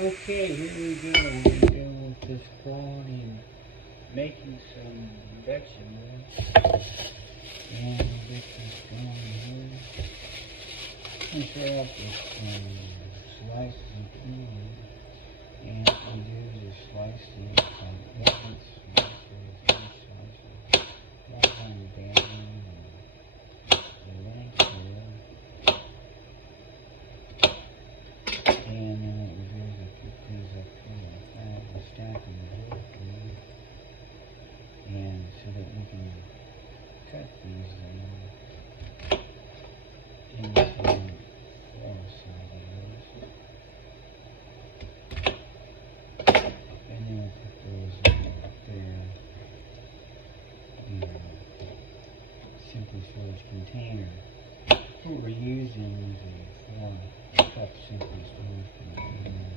Okay, here we go. We're dealing with this quality and making some vegetables. And we'll get this going here. I'm going to start off with some sliced zucchini. And what we do is slice these like one slices, one time down the length here. And then what we do is we put these up here like that and stack them vertically. And so that we can cut these into four sides. And then we'll put those up there in a Simply Storage container. What we're using is a 4-cup Simply Storage container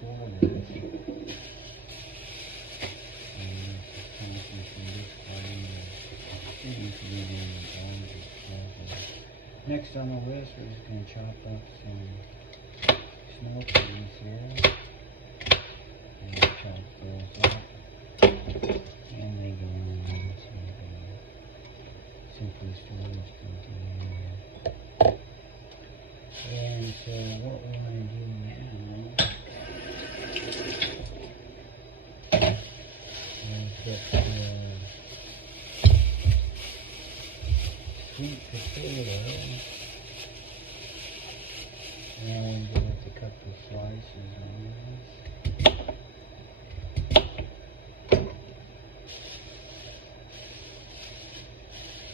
for this. And this is coming from this kind of next on the list, we're just going to chop up some snow peas here. And chop those up. And they go into the Simply Storage container. And so what we're going to do now is get the sweet potato, and we'll have to cut the slices on this.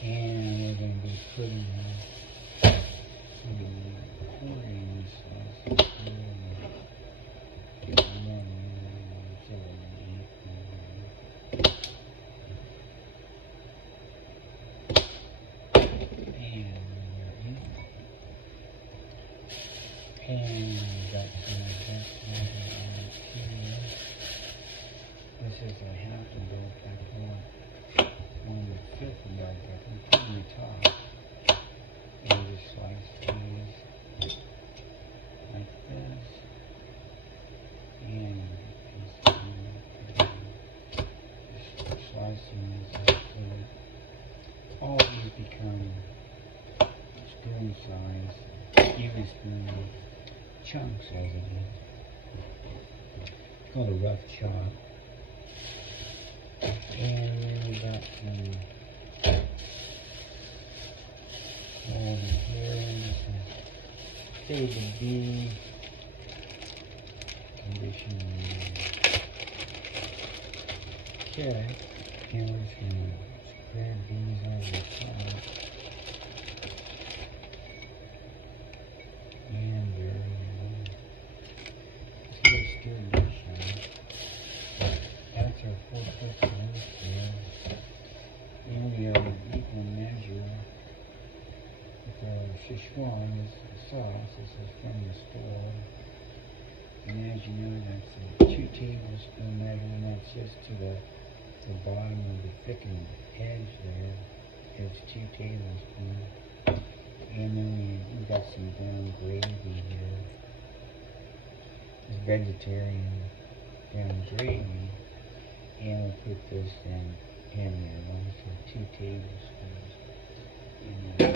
And we're going to be putting some coriander slices here. And we got some pepper on here. This is a half a bell pepper. One with fifth of bell pepper. Put on the top. And just slice these like this. And just slicing these up so that all these become spoon size, even spoon chunks as it is. It's called a rough chop. And then we got some here, some Baby B conditioning carrot, and we're just going to spread these over the top. And there we go. Let's get it stirred this time. That's our 4 cups of this there. And we have an equal measure with our Sichuan sauce. This is from the store. And as you know, that's a 2 tablespoon measure, and that's just to the bottom of the thickened edge there. It's 2 tablespoons. And then we got some brown gravy here. It's vegetarian brown gravy. And we'll put this in there, also 2 tablespoons. And then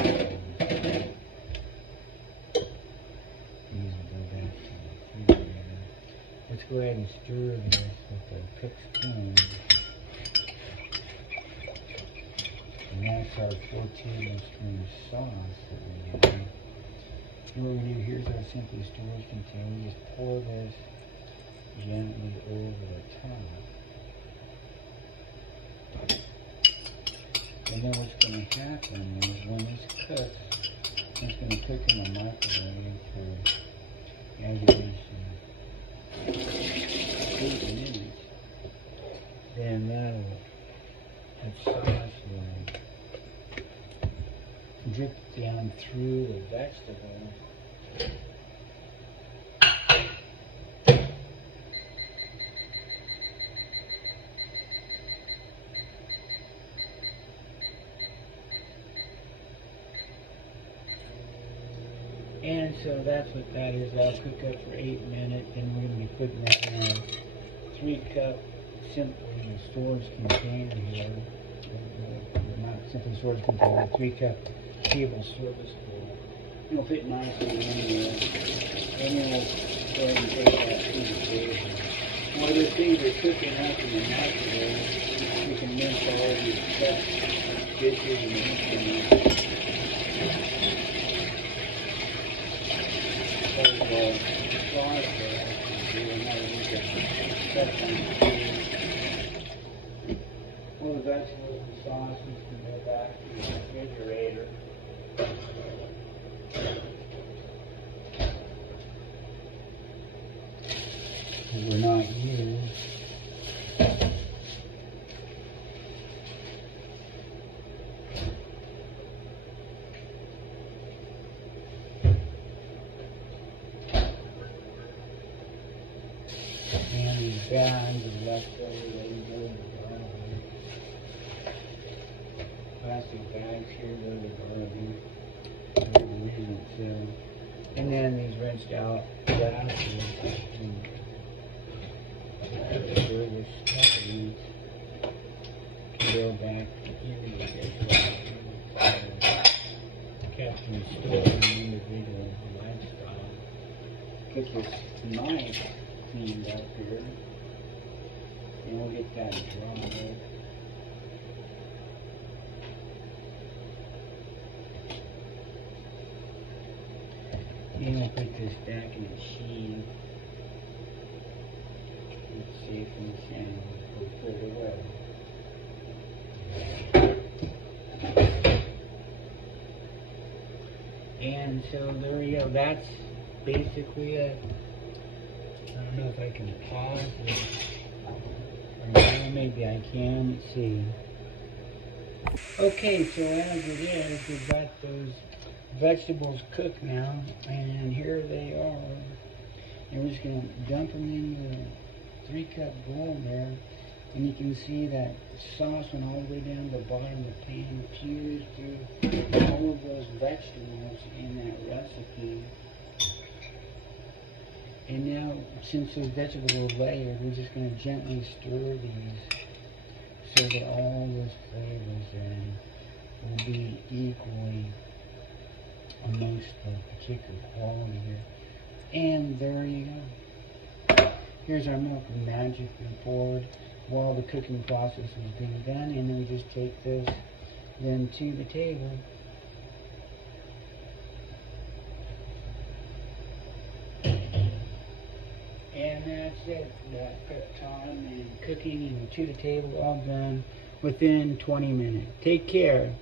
these will go back to the refrigerator. Let's go ahead and stir this with a cooked spoon. And that's our 4 tablespoon sauce that we have. And what we do, here's our Simply Storage container. We just pour this gently over the top. And then what's going to happen is when this cooks, it's going to cook in the microwave for aggregation 8 minutes. Then that sauce will drip down through the vegetable. And And so that's what that is. That'll cook up for 8 minutes, and we're going to be putting that in a 3-cup simply storage container here. Not simply storage container, a 3-cup table service bowl. It'll fit nicely in there. And then we'll go ahead and take that to the table. While the things are cooking up in the microwave, we can mince all these cut dishes and instruments. All the vegetables and sauces can go back to the refrigerator. We're not here. And these bags of leftovers, they go to the garbage. Plastic bags here go to the garbage. And then these rinsed out glasses and service companies can go back into the dishwasher. Kept in store in individual lifestyle. Get this knife cleaned up here. And we'll get that dry. And we'll put this back in the sheet. It's safe and sound. We'll put it away. And so there you go. That's basically it. I don't know if I can pause it. Or now maybe I can. Let's see. Okay, so as it is, we've got those vegetables cooked now, and here they are. And we're just going to dump them into the 3-cup bowl there, and you can see that sauce went all the way down to the bottom of the pan, fused through all of those vegetables in that recipe. And now, since those vegetables are layered, we're just going to gently stir these so that all those flavors then will be equally amongst the particular quality here. And there you go. Here's our milk magically poured while the cooking process is being done, and then we just take this then to the table. And that's it. That prep time and cooking and to the table all done within 20 minutes. Take care.